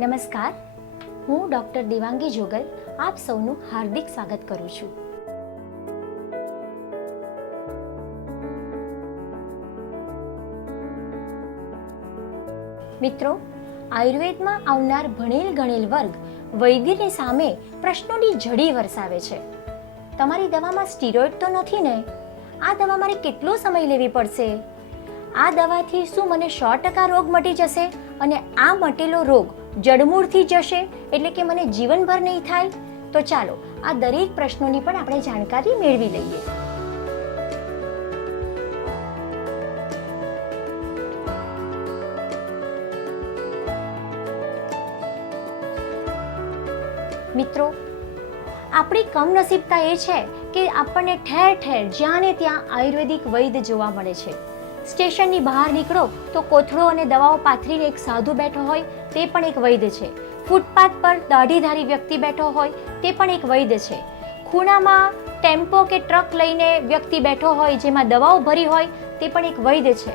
નમસ્કાર, હું ડૉક્ટર દેવાંગી જોગલ આપ સૌનું હાર્દિક સ્વાગત કરું છું. મિત્રો, આયુર્વેદમાં આવનાર ભણેલ ગણેલ વર્ગ વૈદ્યની સામે પ્રશ્નોની ઝડી વરસાવે છે. તમારી દવામાં સ્ટીરોઇડ તો નથી ને? આ દવા મારે કેટલો સમય લેવી પડશે? આ દવાથી શું મને 100% રોગ મટી જશે અને આ મટેલો રોગ જડમૂળથી જશે એટલે કે મને જીવનભર નહીં થાય? તો ચાલો આ દરેક પ્રશ્નોની પણ આપણે જાણકારી મેળવી લઈએ. મિત્રો, આપણી કમનસીબતા એ છે કે આપણને ઠેર ઠેર જ્યાં ને ત્યાં આયુર્વેદિક વૈદ્ય જોવા મળે છે. સ્ટેશનની બહાર નીકળો તો કોથળો અને દવાઓ પાથરીને એક સાધુ બેઠો હોય તે પણ એક વૈદ્ય છે. ફૂટપાથ પર દાઢીધારી વ્યક્તિ બેઠો હોય તે પણ એક વૈદ્ય છે. ખૂણામાં ટેમ્પો કે ટ્રક લઈને વ્યક્તિ બેઠો હોય જેમાં દવાઓ ભરી હોય તે પણ એક વૈદ્ય છે.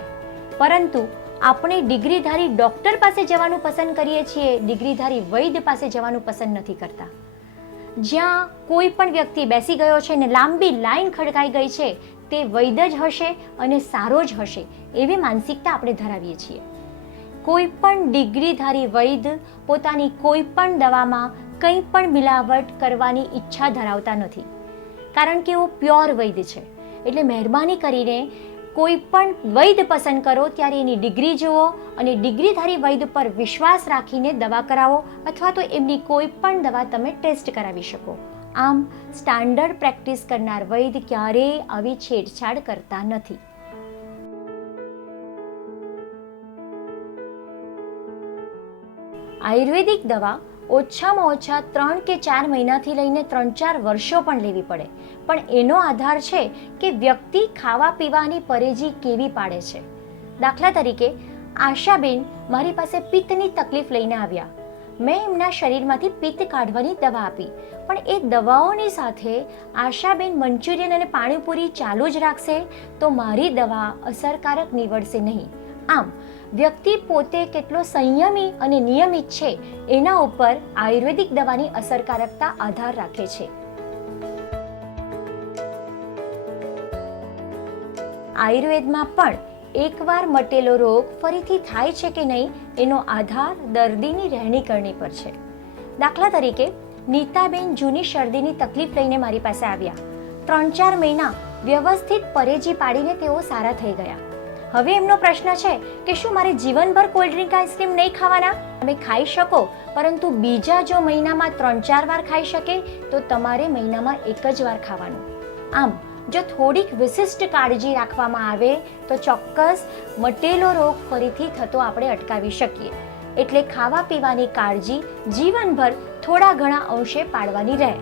પરંતુ આપણે ડિગ્રીધારી ડૉક્ટર પાસે જવાનું પસંદ કરીએ છીએ, ડિગ્રીધારી વૈદ્ય પાસે જવાનું પસંદ નથી કરતા. જ્યાં કોઈ પણ વ્યક્તિ બેસી ગયો છે ને લાંબી લાઈન ખડકાઈ ગઈ છે તે વૈદ્ય જ હશે અને સારો જ હશે એવી માનસિકતા આપણે ધરાવીએ છીએ. કોઈ પણ ડિગ્રીધારી વૈદ્ય પોતાની કોઈ પણ દવામાં કંઈ પણ મિલાવટ કરવાની ઈચ્છા ધરાવતા નથી, કારણ કે એઓ પ્યોર વૈદ્ય છે. એટલે મહેરબાની કરીને કોઈ પણ વૈદ્ય પસંદ કરો ત્યારે એની ડિગ્રી જુઓ અને ડિગ્રીધારી વૈદ્ય પર વિશ્વાસ રાખીને દવા કરાવો અથવા તો એમની કોઈ પણ દવા તમે ટેસ્ટ કરાવી શકો. આમ સ્ટાન્ડર્ડ પ્રેક્ટિસ કરનાર વૈદ્ય ક્યારેય આવી છેડછાડ કરતા નથી. આયુર્વેદિક દવા ઓછામાં ઓછા 3 કે 4 મહિનાથી લઈને 3-4 વર્ષો પણ લેવી પડે, પણ એનો આધાર છે કે વ્યક્તિ ખાવા પીવાની પરેજી કેવી પાડે છે. દાખલા તરીકે આશાબેન મારી પાસે પિત્તની તકલીફ લઈને આવ્યા. મેં એમના શરીરમાંથી પિત્ત કાઢવાની દવા આપી, પણ એ દવાઓની સાથે આશાબેન મંચુરિયન અને પાણીપુરી ચાલુ જ રાખશે તો મારી દવા અસરકારક નીવડશે નહીં. આમ વ્યક્તિ પોતે કેટલો સંયમી અને નિયમિત છે એના ઉપર આયુર્વેદિક દવાની અસરકારકતા આધાર રાખે છે. આયુર્વેદમાં પણ એકવાર મટેલો રોગ ફરીથી થાય છે કે નહીં એનો આધાર દર્દીની રહેણીકરણી પર છે. દાખલા તરીકે નીતાબેન જૂની શરદીની તકલીફ લઈને મારી પાસે આવ્યા. 3-4 મહિના વ્યવસ્થિત પરેજી પાડીને તેઓ સારા થઈ ગયા. હવે એમનો પ્રશ્ન છે કે શું મારે જીવનભર કોલ્ડ ડ્રિંક આઈસ્ક્રીમ નહીં ખાવાના? તમે ખાઈ શકો, પરંતુ બીજા જો મહિનામાં 3-4 વાર ખાઈ શકે તો તમારે મહિનામાં 1 જ વાર ખાવાનું. આમ જો થોડીક વિશિષ્ટ કાળજી રાખવામાં આવે તો ચોક્કસ મટેલો રોગ ફરીથી થતો આપણે અટકાવી શકીએ. એટલે ખાવા પીવાની કાળજી જીવનભર થોડા ઘણા અંશે પાડવાની રહે.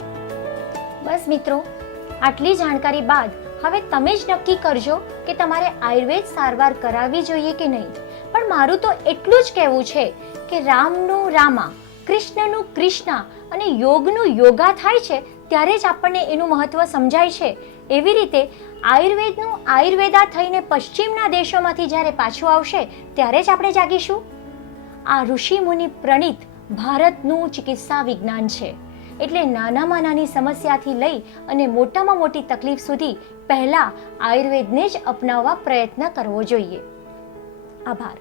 બસ મિત્રો, આટલી જાણકારી બાદ હવે તમે જ નક્કી કરજો કે તમારે આયુર્વેદ સારવાર કરાવવી જોઈએ કે નહીં. પણ મારું તો એટલું જ કહેવું છે કે રામનું રામા, કૃષ્ણનું કૃષ્ણા અને યોગનું યોગા થાય છે ત્યારે જ આપણને એનું મહત્વ સમજાય છે. એવી રીતે આયુર્વેદનું આયુર્વેદા થઈને પશ્ચિમના દેશોમાંથી જ્યારે પાછું આવશે ત્યારે જ આપણે જાગીશું. આ ઋષિ મુનિ પ્રણીત ભારતનું ચિકિત્સા વિજ્ઞાન છે. એટલે નાનામાં નાની સમસ્યાથી લઈ અને મોટામાં મોટી તકલીફ સુધી પહેલા આયુર્વેદને જ અપનાવવા પ્રયત્ન કરવો જોઈએ. આભાર.